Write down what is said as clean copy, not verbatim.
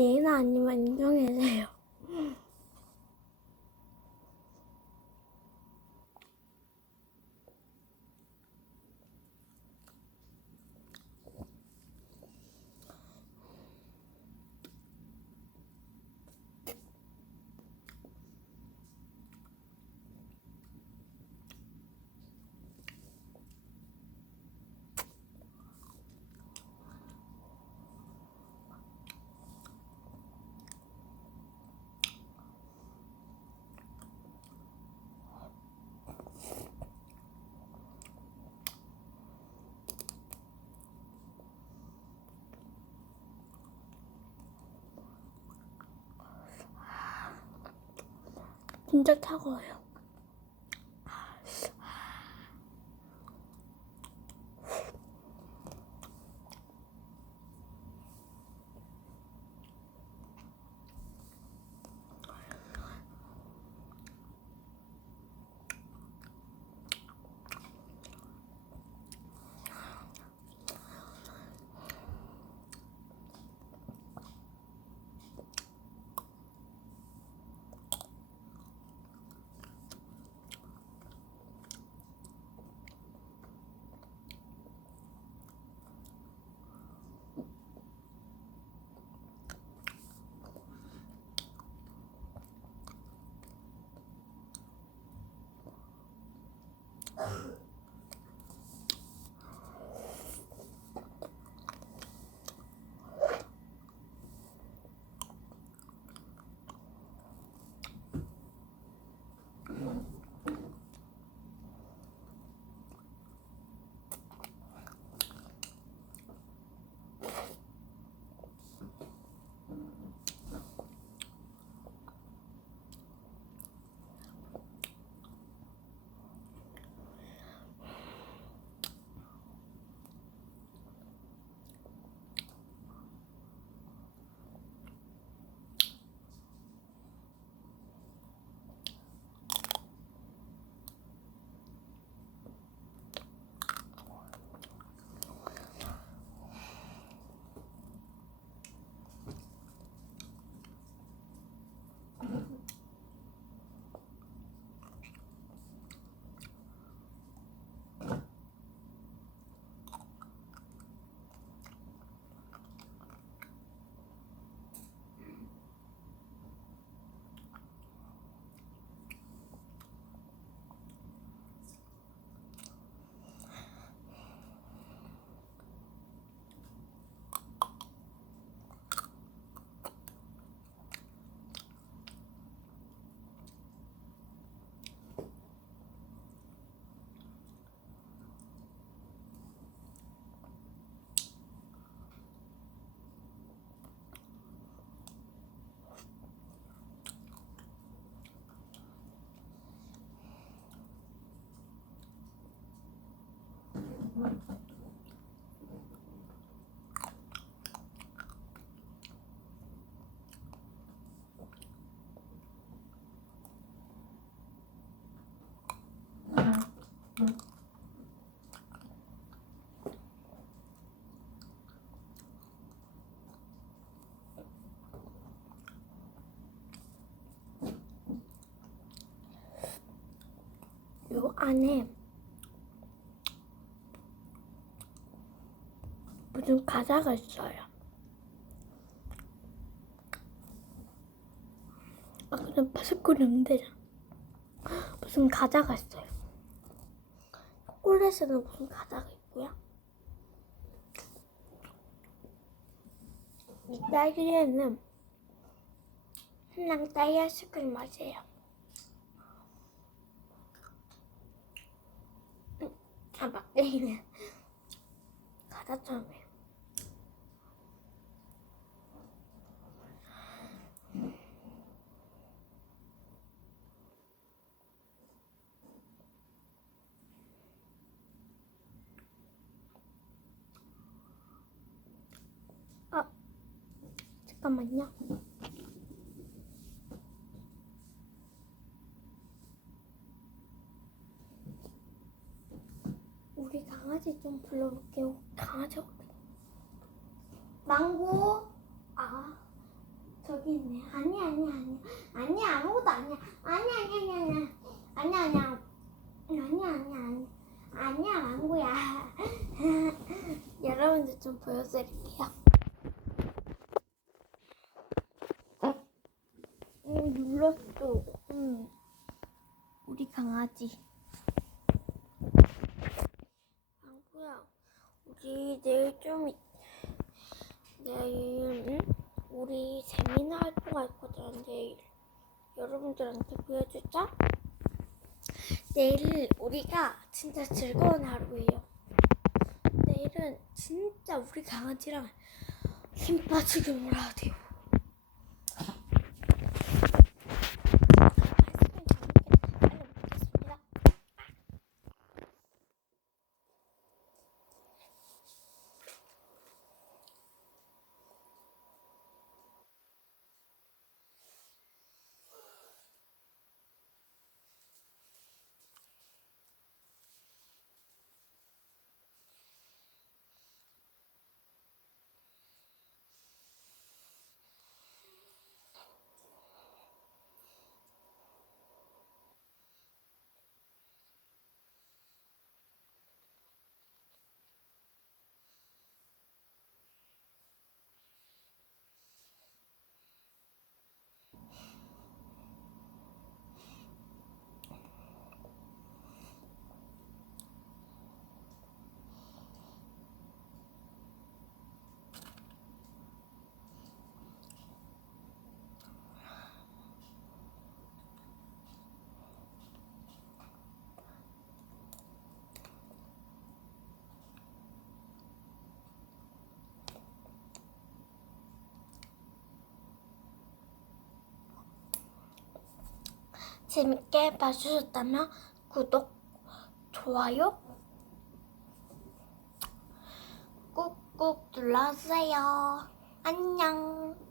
예나 아니면 인정해주세요. 진짜 차가워요. 요 안에 무슨 과자가 있어요. 그냥 바스크림인데 무슨 과자가 있어요. 초콜릿에는 무슨 과자가 있고요. 이 딸기에는 그냥 딸기 아이스크림 맛이에요. 막대기는 과자처럼 해요. 잠깐만요. 우리 강아지 좀 불러볼게요. 강아지 망고. 여기 있네. 아니야, 아니야, 아니야. 아니야, 아무것도 아니야. 아니야, 아니야, 아니야, 아니야. 아니야, 아니야. 아니야, 아니야, 아니야. 아니야, 망고야. 여러분들 좀 보여드릴게요. 눌렀어. 우리 강아지. 망고야, 우리 내일 우리 재미난 활동할 거잖아. 내일 여러분들한테 보여주자. 내일 우리가 진짜 즐거운 하루예요. 내일은 진짜 우리 강아지랑 힘 빠지게 놀아야 돼요. 재밌게 봐주셨다면 구독, 좋아요 꾹꾹 눌러주세요. 안녕.